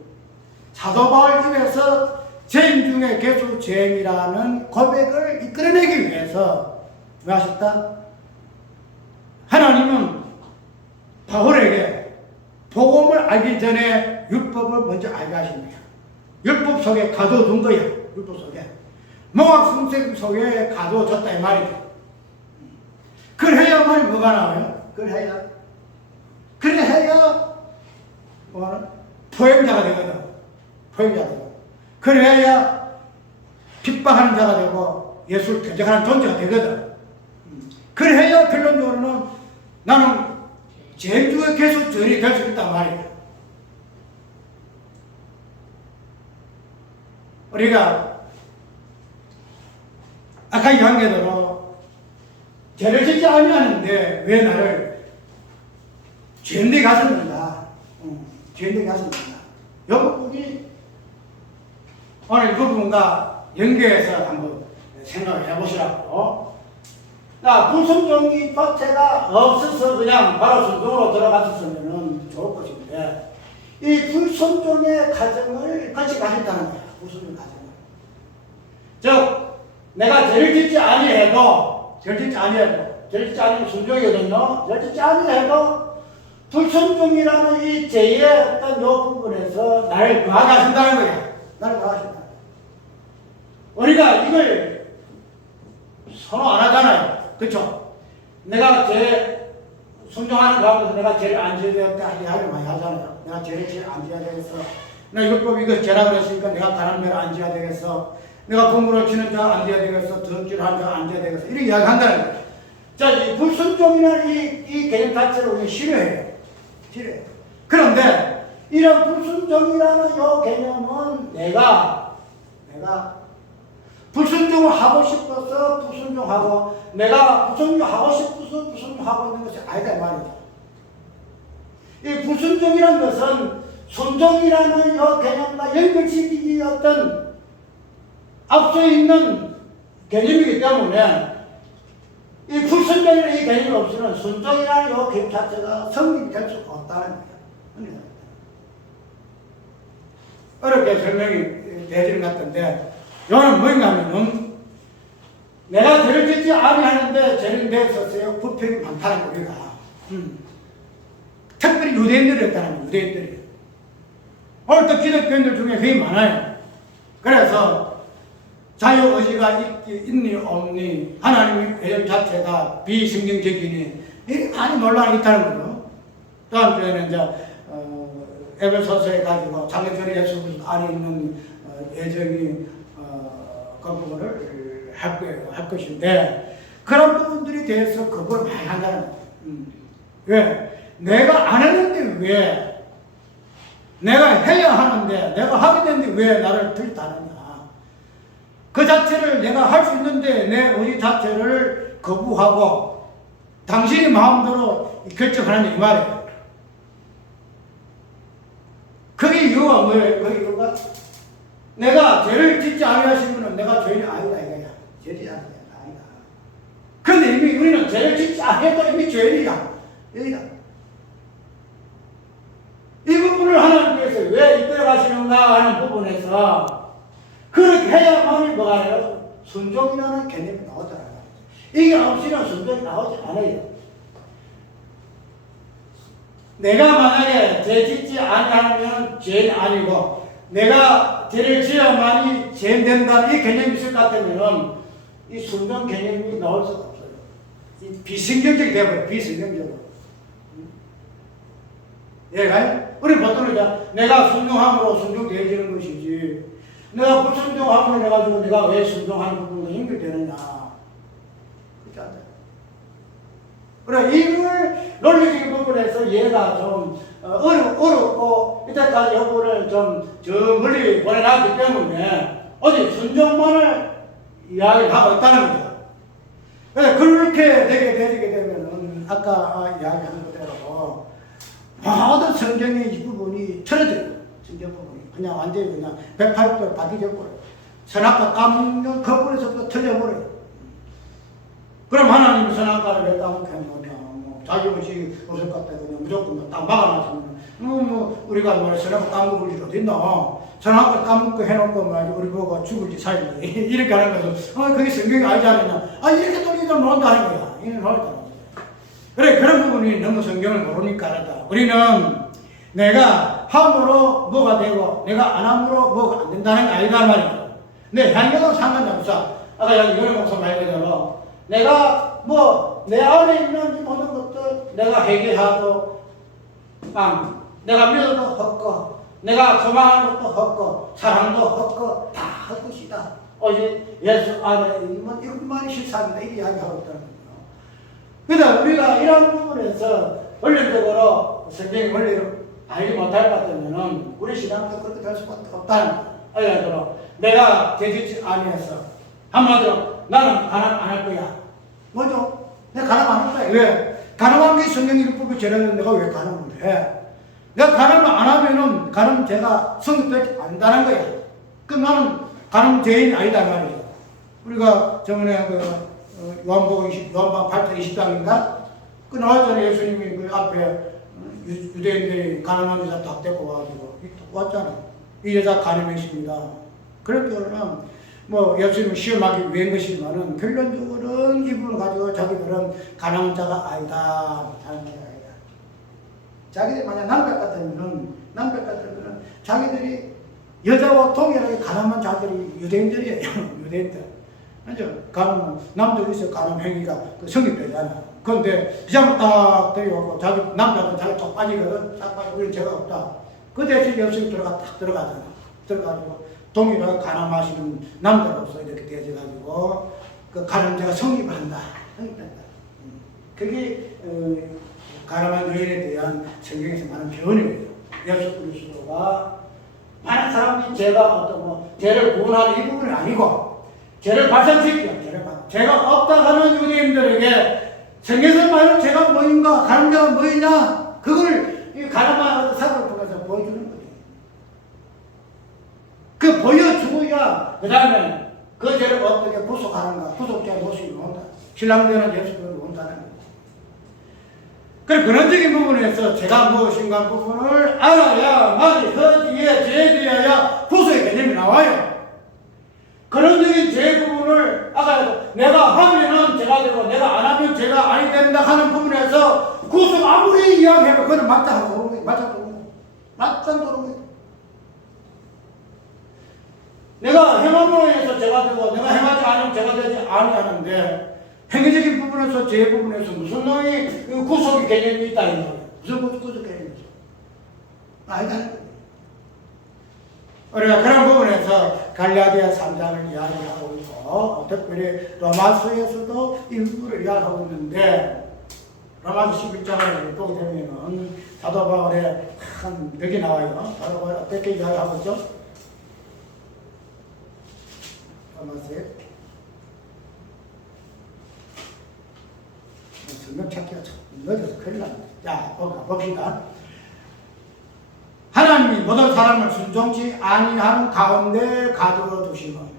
사도 바울 입에서 죄인 중에 개수 죄인이라는 고백을 이끌어내기 위해서 왜 하셨다? 하나님은 바울에게 복음을 알기 전에 율법을 먼저 알게 하신 거야. 율법 속에 가둬둔 거야. 율법 속에. 몽학 성생 속에 가둬졌다 이 말이죠. 그래야만 뭐가 나와요? 그래야 뭐하는? 포행자가 되거든. 그래야 핍박하는 자가 되고 예수를 대적하는 존재가 되거든. 그래야 결론적으로는 나는 죄인 중에 계속 죄인이 될 수 있단 말이야. 우리가 아까 이야기한 대로 죄를 짓지 아니하는데 왜 나를 죄인되게 하셨는가? 죄인되게 하셨는가? 이 부분이 오늘 이 부분과 연계해서 한번 생각을 해보시라고. 불순종이 자체가 없어서 그냥 바로 순종으로 들어갔었으면 좋을 것인데, 이 불순종의 과정을 같이 가셨다는 거야. 불순종 과정을. 즉, 내가 죄를 짓지 아니해도 순종이거든요. 죄를 짓지 아니해도 불순종이라는 이 죄의 어떤 요 부분에서 나를 거하게 하신다는 거야. 나를 거하게 하신다. 우리가 이걸 선호 안 하잖아요. 그쵸? 내가 순종하는 가운데서 내가 죄를 안 지어야 되겠다 이야기를 많이 하잖아요. 내가 죄를 안 지어야 되겠어. 내가 율법 이거 죄라 그랬으니까 내가 다른 죄를 안 지어야 되겠어. 내가 공물을 치는 자 안 지어야 되겠어. 덕질하는 자 안 지어야 되겠어. 이렇게 이야기 한다는 거예요. 자, 이 불순종이라는 이 개념 자체를 우리 싫어해요. 싫어해요. 그런데 이런 불순종이라는 이 개념은 내가 불순종을 하고 싶어서 불순종하고 내가 불순종하고 싶어서 불순종하고 있는 것이 아니다 이 말이죠. 이 불순종이라는 것은 순종이라는 이 개념과 연결시키기 어떤 앞서 있는 개념이기 때문에 이 불순종이라는 이 개념이 없이는 순종이라는 이 개념 자체가 성립될 수가 없다는 거예요. 어렵게 설명이 되지는 같은데 이거는 뭔가 하면은 내가 죄를 짓지 아니하는데 죄는 내 있었어요. 불평이 많다는 우리가 특별히 유대인들이었다는 거예요. 유대인들이 오늘 또 기독교인들 중에 거의 많아요. 그래서 자유의지가 있니 없니 하나님의 개념 자체가 비성경적이니 이렇게 많이 논란이 있다는 거예요. 다음 주에는 이제 에베소서에 가지고 장례전에 예수 그리스도 안에 있는 예정이 그 부분을 할 것인데 그런 부분들에 대해서 그걸 많이 한다는 거예요. 왜? 내가 안 했는데 왜? 내가 해야 하는데 내가 하게 됐는데 왜 나를 들이다느냐? 그 자체를 내가 할 수 있는데 내 의지 자체를 거부하고 당신이 마음대로 결정하는 이 말이에요. 그게 이유가 뭐예요? 그 이유가 내가 죄를 짓지 아니하시면 내가 죄인이 아니다 이거야. 죄지 아니다. 근데 이미 우리는 죄를 짓지 않아도 이미 죄인이야. 여기다. 이 부분을 하나님께서 왜 이끌어 가시는가 하는 부분에서 그렇게 해야만이 뭐가 해요? 순종이라는 개념이 나오잖아요. 이게 없이는 순종이 나오지 않아요. 내가 만약에 죄 짓지 아니하면 죄는 아니고 내가 죄를 지어야만이 죄 된다는 이 개념이 있을 것 같으면 이 순종 개념이 나올 수가 없어요. 이 비성경적이 되어버려요. 비성경적으로. 얘가요? 우리 보통 이제 내가 순종함으로 순종되어지는 것이지 내가 불순종함으로 해가지고 내가 왜 순종하는 부분과 연결되느냐. 그렇지 않아요. 그래, 이걸 논리적인 부분에서 얘가 좀 어렵고 이때까지 여부를 좀 저 멀리 보내놨기 때문에 어디 순종만을 이야기하고 있다는 거죠. 그래서 그렇게 되게 되면은 아까 이야기한 그대로 모든 성경의 이 부분이 틀어져요. 성경 부분이 그냥 완전히 그냥 180도 바뀌어버려요. 선악과 까먹는 거부에서부터 틀려버려요. 그럼 하나님이 선악과를 왜 까먹겠냐? 자기의식 없을 것 같다. 그냥 무조건 딱 막아놨으면 우리가 뭐래 선악과 까먹을 일 어딨나? 선악과 까먹고 해놓고 말이야 우리 보고 죽을지 살지 이렇게 하는 거죠. 그게 성경이 아니지 않느냐? 이렇게 또 이들 논다는 거야. 이는 논다는 거야. 그래 그런 부분이 너무 성경을 모르니까 그렇다. 우리는 내가 함으로 뭐가 되고 내가 안 함으로 뭐가 안 된다는 게 아니다 말이죠. 내 행동은 상관이 없어. 아까 여기 이런 목사 말 그대로 내가 내 안에 있는 이 모든 것들 내가 해결하고 내가 믿어도 헛고 내가 소망하는 것도 헛고 사랑도 헛고 다 헛것이다. 오직 예수 안에 있는 이것만이 실상이다. 이렇게 이야기하고 있다는 거예요. 그래서 우리가 이런 부분에서 원리적으로 성경의 원리를 알지 못할 것 같으면 우리 신앙도 그렇게 될 수밖에 없다는 거예요. 예를 들어 내가 죄짓지 아니해서 한마디로 나는 가난 안 할 거야. 뭐죠? 내가 가난 안 할 거야. 왜? 가난한 게 성경 율법이 죄라는 내가 왜 가난을 해? 내가 가난을 안 하면은 가난 죄가 성립되지 않는다는 거야. 그 나는 가난 죄인이 아니다 말이죠. 우리가 저번에 요한복음 8장 20장인가? 그 나왔잖아요. 예수님이 그 앞에 유대인들이 가난한 여자 딱 데리고 와가지고 왔잖아요. 이 여자 가늠했습니다. 그랬더니 예수님을 시험하기 위한 것이지만은 결론적으로는 이 부분을 가지고 자기들은 가난한 자가 아니다. 자기들이 만약 남백 같으면은 자기들이 여자와 동일하게 가난한 자들이 유대인들이에요. 유대인들. 이제 가늠은 남들에서 가늠 행위가 그 성립되잖아. 그런데 비자만 딱 들여오고 자기 남자는 자기 쪽 빠지거든. 딱 빠지고 우리 죄가 없다. 그 대신 여성이 딱 들어가잖아. 들어가지고 동일하게 가늠하시는 남자로서 이렇게 되어가지고 그 가늠죄가 성립한다. 그게 가늠한 여인에 대한 성경에서 많은 표현이에요. 예수 그리스도가 많은 사람들이 죄가 어떤 죄를 구원하는 이 부분은 아니고 죄를 발생시키는 죄가 없다 하는 유대인들에게 성경에서 말하는 죄가 뭐인가 가늠죄가 뭐이냐 그걸 이 가늠한 사람을 통해서 보여주는 거예요. 그 보여주고야 그 다음에 그 죄를 어떻게 구속하는가 구속자의 모습이 온다. 신랑되는 예수님을 온다는 거예요. 그런적인 부분에서 죄가 무엇인가 부분을 알아야만 허지에 죄에 대하여 구속의 개념이 나와요. 그런적인 죄 부분을 알아야 내가 하면은 죄가 되고 내가 안 하면 죄가 아니 된다 하는 부분에서 구속 아무리 이야기해도 그건 맞다 하고 도는 거예요. 맞다 도는 거예요. 맞다 도는 거예요. 내가 행함으로 해서 죄가 되고 내가 행하지 않으면 죄가 되지 아니하는데 행위적인 부분에서 죄 부분에서 무슨 놈이 구속의 개념이 있다 이 말이에요. 무슨 구속 개념이 있어? 아니다는 거예요. 우리가 그런 부분에서 갈라디아 3장을 이야기하고 있고 특별히 로마서에서도 이 부분을 이야기하고 있는데 로마서 11장을 보게 되면은 사도 바울의 한 벽이 나와요. 사도 바울이 어떻게 이야기하고 있죠? 로마서에 성경 찾기가 참 늦어서 큰일 납니다. 자, 봅시다. 하나님이 모든 사람을 순종치 아니하는 가운데 가둬두심은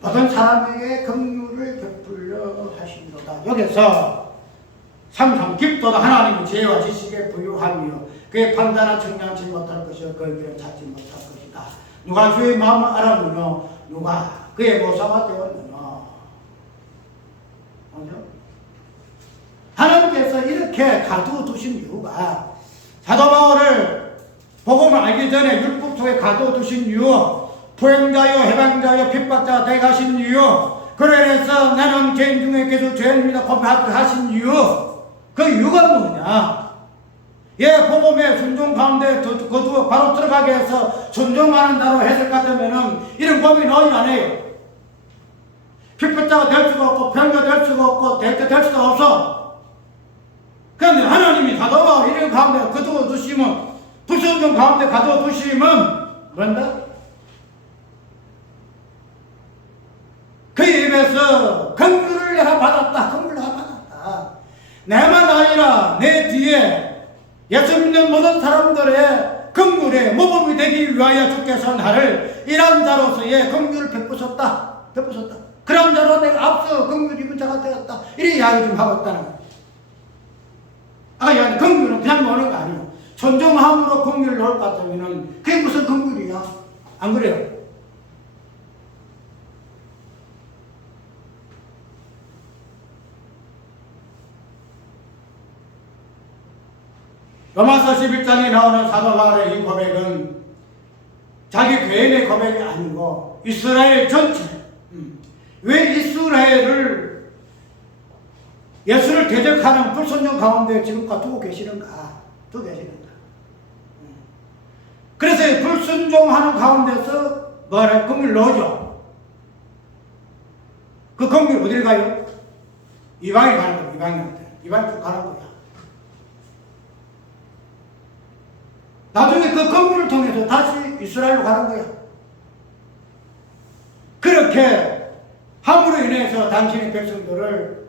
모든 사람에게 긍휼을 베풀려 하심이로다. 여기서 상상 깊도다 하나님의 지혜와 지식에 부유하며 그의 판단한 청량치 못할 것이요 그의 길을 찾지 못할 것이다. 누가 주의 마음을 알았느냐 누가 그의 모사가 되었느냐. 하나님께서 이렇게 가두어두신 이유가 사도 바울을 복음을 알기 전에 율법 속에 가두어두신 이유, 포행자여 해방자여 핍박자가 되게 하신 이유, 그래서 나는 죄인 중에 계속 죄인입니다 고백하게 하신 이유, 그 이유가 뭐냐? 복음의 순종 가운데 거두어 바로 들어가게 해서 순종하는 자로 해석가 되면은 이런 법이 나오지 않아요. 핍박자가 될 수가 없고 병자 될 수가 없고 대표 될 수가 없어. 그런데 하나님이 사도 바울 이런 가운데 거두어 두시면 불순종 가운데 가두어 두시면 뭔다? 그 입에서 긍휼을 내가 받았다. 긍휼을 내가 받았다. 내만 아니라 내 뒤에 예수 믿는 모든 사람들의 긍휼의 모범이 되기 위하여 주께서 나를 이런 자로서의 긍휼을 베푸셨다. 그런 자로 내가 앞서 긍휼 입은 자가 되었다. 이렇게 이야기 좀 하고 있다는 거예요. 긍휼은 그냥 노는 거 아니에요. 존중함으로 긍휼을 놓을 것 같으면은 그게 무슨 긍휼이야? 안 그래요? 로마서 11장에 나오는 사도 바울의 이 고백은 자기 개인의 고백이 아니고 이스라엘 전체. 왜 이스라엘을 예수를 대적하는 불순종 가운데 지금까지 두고 계시는가? 그래서 불순종하는 가운데서 뭐하래? 긍휼을 넣어줘. 그 긍휼 어디를 가요? 이방에 가는 거야. 이방인한테. 이방에 가는 거야. 나중에 그 긍휼을 통해서 다시 이스라엘로 가는 거야. 그렇게 함으로 인해서 당신의 백성들을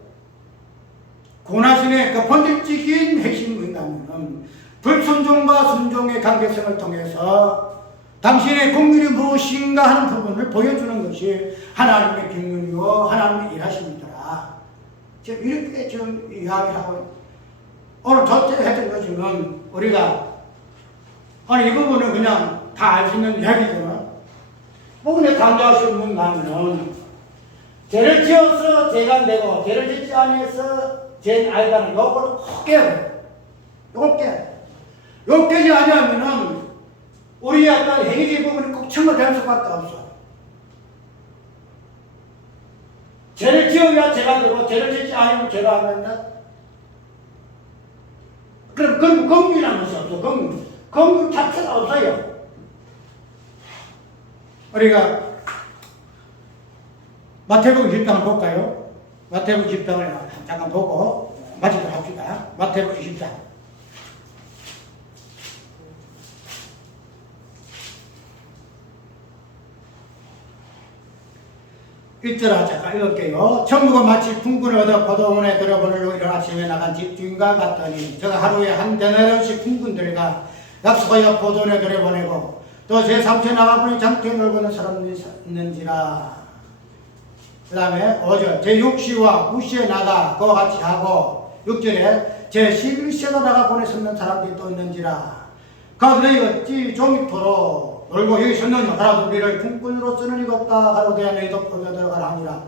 고나신의 그 본질적인 핵심이 뭐냐면 불순종과 순종의 관계성을 통해서 당신의 긍휼이 무엇인가 하는 부분을 보여주는 것이 하나님의 긍휼이요 하나님의 일하심이더라. 지금 이렇게 지금 이야기하고 오늘 첫째 했던 것은 우리가 이 부분은 그냥 다 알 수 있는 이야기잖아. 부분에 강조할 수 있는 거는 죄를 지어서 죄가 안 되고 죄를 짓지 아니해서 죄는 알다는 요거를 꼭 깨야 돼. 요걸 깨야 돼. 요걸 깨지 아니하면은 우리의 어떤 행위의 부분이 꼭 첨가될 수밖에 없어. 죄를 지어야 죄가 되고 죄를 짓지 않으면 죄가 안 된다. 그럼 긍휼이라는 것이 없어. 긍휼 자체가 없어요. 우리가 마태복음 20장을 볼까요? 마태복음 20장을 잠깐 보고 마치도록 합시다. 마태복음 20장. 일절아 잠깐 읽을게요. 천국은 마치 풍군을 얻어 포도원에 들어보내려고 일어나 아침에 나간 집주인과 같더니 저가 하루에 한 데나리온씩 풍군들과 약속하여 포도원에 들여보내고 또 제3째 나가보니 장터에 놀고 있는 사람들이 있는지라. 그 다음에 5절 제6시와 9시에 나가 그와 같이 하고 6절에 제11시에도 나가 보냈었는 사람들이 또 있는지라. 그들이 어찌 종이토록 놀고 여기 섰느냐 가라도 우리를 풍꾼으로 쓰는 이가 없다 가로되 너희도 포도에 들어가라 하니라.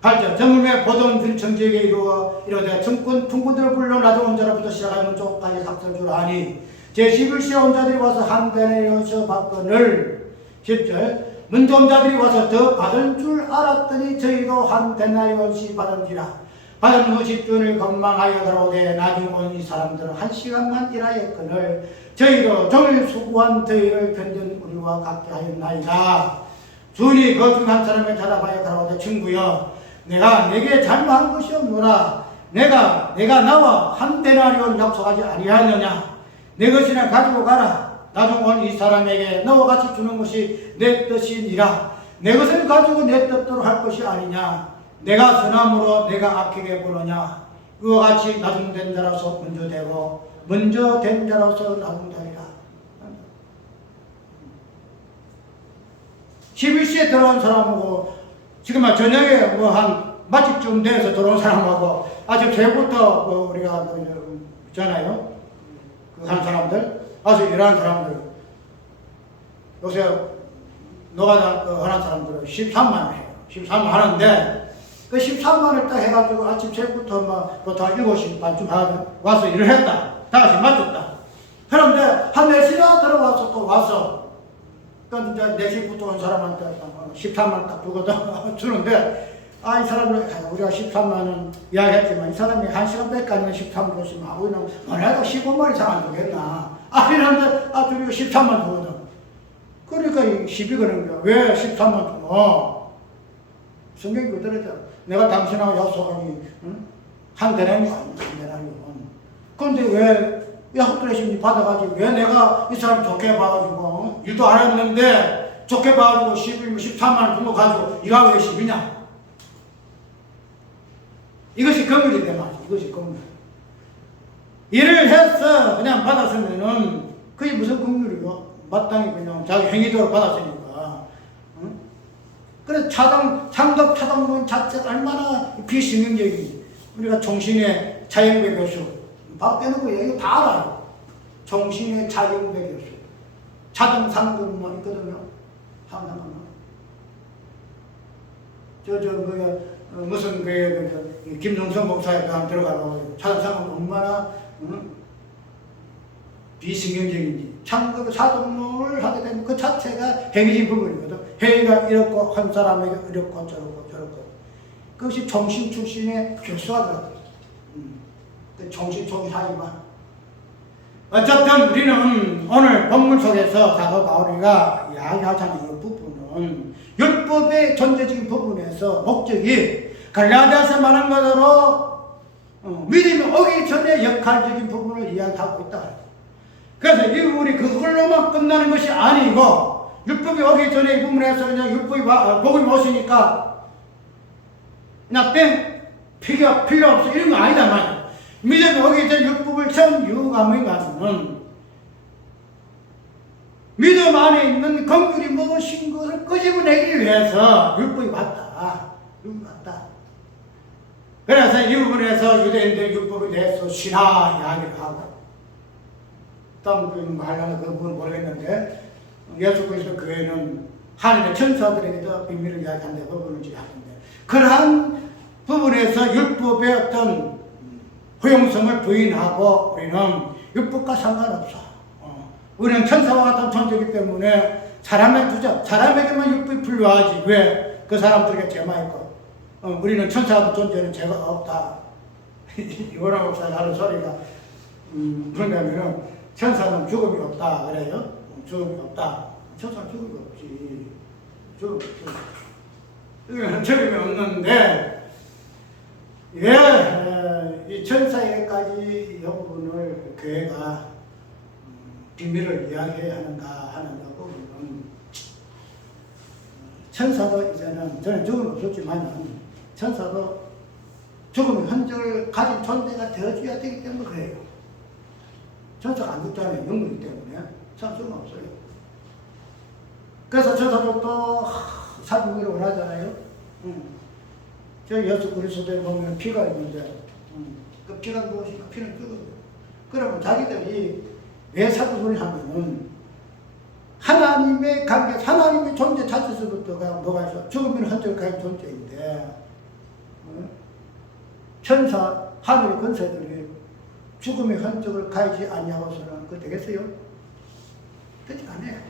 8절 저물매 포도원 정지에게 이르되 풍꾼들을 불러 나중 자로부터 시작하여 문쪽까지 삭설 주라 하니 제11시에 온 자들이 와서 한 데나리온씩 받거늘. 10절 문종자들이 와서 더 받은 줄 알았더니 저희도 한 데나리온씩 받은지라. 받은 후 집주인을 건망하여 들어오되 나중 온 이 사람들은 1시간만 일하였거늘 저희도 종일 수고한 저희를 견딘 우리와 같게 하였나이다. 주인이 그 중 한 사람을 찾아봐야 가로되 친구여 내가 내게 잘못한 것이 없노라. 내가 나와 한 데나리온 약속하지 아니하느냐. 내 것이나 가지고 가라. 나중 온 이 사람에게 너와 같이 주는 것이 내 뜻이니라. 내 것을 가지고 내 뜻대로 할 것이 아니냐. 내가 선함으로 내가 악하게 보느냐. 이와 같이 나중된 자로서 먼저 되고 먼저 된 자로서 나중되리라. 11시에 들어온 사람하고 지금 저녁에 한 맛집쯤 돼서 들어온 사람하고 아침 새부터 우리가 있잖아요. 그 한 사람들 아주 일하는 사람들 요새 노가다 하는 사람들은 13만 원 해요. 13만 하는데 그 13만을 딱 해가지고 아침 새부터 막 7시 반쯤 와서 일을 했다. 다시 맞췄다. 그런데 한 4시나 들어와서 또 와서 그러니까 이제 4시부터 온 사람한테 13만 딱 주는데 이 사람을 우리가 13만원 이야기했지만 이 사람이 1시간밖에 아니면 13만 줬으면 우리는 뭐라도 15만 이상 안 주겠나. 이러는데 우리가 13만 주거든. 그러니까 시비 거는 거야. 왜 13만 주노? 성경이 그대로잖아. 내가 당신하고 약속하니 한 데나리온 한 데나리온. 그런데 왜 약속드레신지 받아가지고 왜 내가 이 사람 좋게 봐가지고 일도 안 했는데 좋게 봐가지고 11만 13만 원 정도 가지고 이가 왜 10이냐? 이것이 긍휼이 된 말이지. 이것이 긍휼. 일을 해서 그냥 받았으면은 그게 무슨 긍휼이고 마땅히 그냥 자기 행위대로 받았으니까. 응? 그래서 창덕 차동문 자체가 얼마나 비신경적이지. 우리가 총신의 차영배 교수 밖에는 이거 다 알아요. 총신의 차영배 교수 차동상금만 있거든요. 상상금만. 무슨 김종선 목사에 들어가고 차동상금 얼마나 비신경적인지. 참그 사동론을 하게 되면 그 자체가 행위적인 부분이거든. 행위가 이렇고 한 사람에게 이렇고 저렇고 그것이 총신 출신의 교수가 들어갔거든. 총신 하지만 어쨌든 우리는 오늘 본문 속에서 사도 바울이가 이야기하자는 이 부분은 율법의 존재적인 부분에서 목적이 갈라디아서 말한 것으로 믿음이 오기 전에 역할적인 부분을 이야기하고 있다. 그래서 이 부분이 그걸로만 끝나는 것이 아니고 율법이 오기 전에 이 부분에서 그냥 율법이 복음이 오시니까 그냥 피가 필요 없어 이런 거 아니다 말이야. 믿음이 오기 전에 율법을 처음 유감해가지고는 믿음 안에 있는 긍휼이 무엇인 것을 끄집어내기 위해서 율법이 왔다. 율법이 왔다. 그래서 이 부분에서 유대인들 율법에 대해서 신화 이야기를 하고 다음 하려면 그 부분은 모르겠는데 예수 그리스도 교회는 하늘의 천사들에게도 비밀을 이야기하는데 부분을 지하는데 그러한 부분에서 율법의 어떤 허용성을 부인하고 우리는 율법과 상관없어. 우리는 천사와 같은 존재이기 때문에 사람에게만 율법이 필요하지. 왜? 그 사람들에게 죄만 있고 우리는 천사 존재는 죄가 없다. 이거랑 목사가 하는 소리가 그런가 하면은 천사는 죽음이 없다 그래요. 죽음이 없다. 천사는 죽음이 없지. 죽음이 없지. 이거는 죽음이 없는데 왜 이 천사에게까지 이 부분을 교회가 비밀을 이야기해야 하는가 하는 부분은 천사도 이제는 저는 죽음이 없었지만 천사도 죽음의 흔적을 가진 존재가 되어줘야 되기 때문에 그래요. 천사가 안 죽잖아요. 영문이기 때문에. 천사 죽음 없어요. 그래서 천사도 또 살기를 원하잖아요. 저 예수 그리스도에 보면 피가 있는데 그 피가 무엇인가? 피는 죽어요. 그러면 자기들이 왜 사구분을 하면은 하나님의 관계, 하나님의 존재 자체에서부터가 뭐가 있어? 죽음의 흔적을 가진 존재인데 천사, 하늘의 권세들이 죽음의 흔적을 가지지 아니하고서는 그거 되겠어요? 되지 않아요.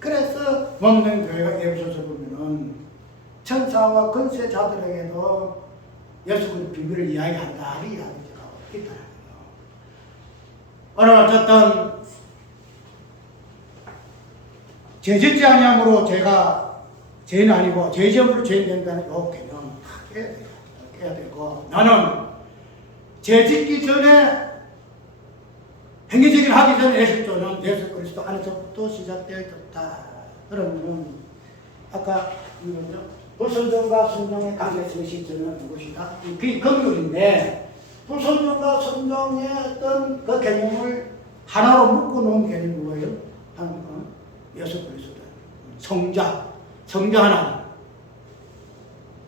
그래서 먹는 교회가 에베소서 보면은 천사와 권세자들에게도 예수 그리스도의 비밀을 이야기한다. 이 이야기가 있다는 거예요. 오늘 어쨌든 죄짓지 아니함으로 죄가 죄는 아니고 죄지음으로 죄인 된다는 이 개념 다 깨야 돼요. 깨야 되고 나는 죄짓기 전에 행위적인 하기 전에 예수조는 예수 그리스도 안에서부터 시작되어 있었다. 그러면 아까 불순종과 순종의 관계에서 시점은 무엇이다? 그게 긍휼인데 불순종과 순종의 어떤 그 개념을 하나로 묶어놓은 개념이 뭐예요? 예수 그리스도 성자 하나님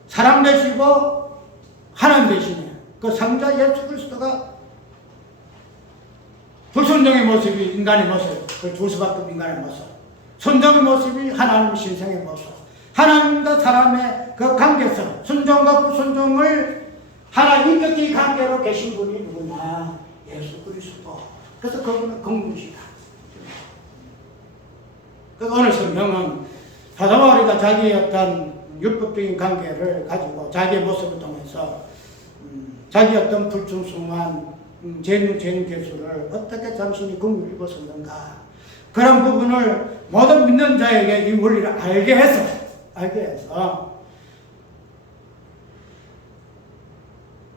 사람 되시고 하나님 되시네. 그 성자 예수 그리스도가 불순종의 모습이 인간의 모습, 그 줄 수밖에 없는 인간의 모습, 순종의 모습이 하나님 신성의 모습, 하나님과 사람의 그 관계성, 순종과 불순종을 하나님 인격적인 관계로 계신 분이 누구냐? 예수 그리스도. 그래서 그분은 긍휼이시다. 그 오늘 성경은 사도 바울이가 자기의 어떤 율법적인 관계를 가지고 자기의 모습을 통해서 자기의 어떤 불충성한 죄인 개수를 어떻게 당신이 긍휼히 입었었는가 그런 부분을 모든 믿는 자에게 이 원리를 알게 해서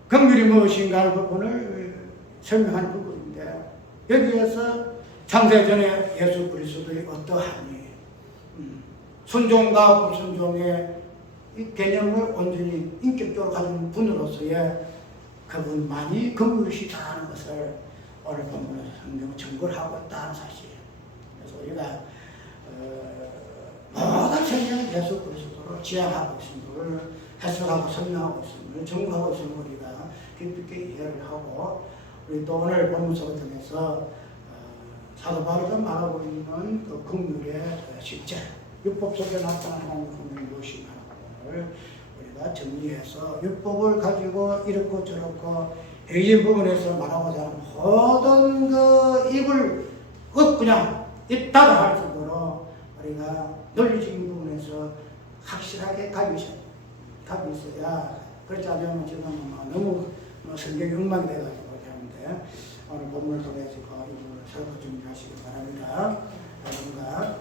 긍휼이 무엇인가 하는 부분을 설명하는 부분인데 여기에서 창세전에 예수 그리스도의 어떠하니 순종과 불순종의 이 개념을 온전히 인격적으로 가진 분으로서의 그분만이 긍휼이시다는 것을 오늘 본문에서 성경 증거를 하고 있다는 사실이에요. 그래서 우리가 모든 성경은 예수 그리스도를 지향하고 있음을 해석하고 설명하고 있음을 증거하고 있음을 우리가 깊이 이해를 하고 우리 또 오늘 본문서를 통해서 사도 바울이 말하고 있는 그 긍휼의 실제 율법 속에 나타나는 하나님의 긍휼이 무엇인가 하는 부분을 우리가 정리해서 율법을 가지고 이렇고 저렇고 회의적인 부분에서 말하고자 하는 모든 그 입을 그냥 입 닫아 할 정도로 우리가 논리적인 부분에서 확실하게 답이 있어야 그렇지 않으면 지금 너무 성경이 엉망이 돼가지고 하는데 오늘 본문을 통해서 이 부분을 서로 정리하시기 바랍니다. 여러분과